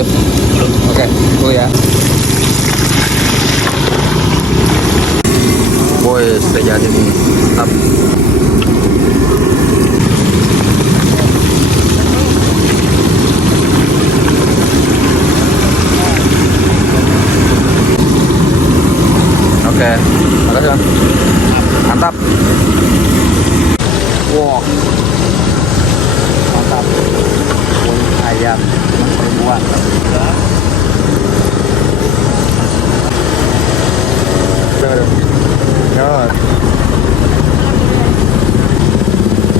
itu? Oke, dulu ya. Boy, sudah jadi nih. Mantap. Oke, makasih Bang. Mantap. Wow, mantap. Ayam 1.000-an.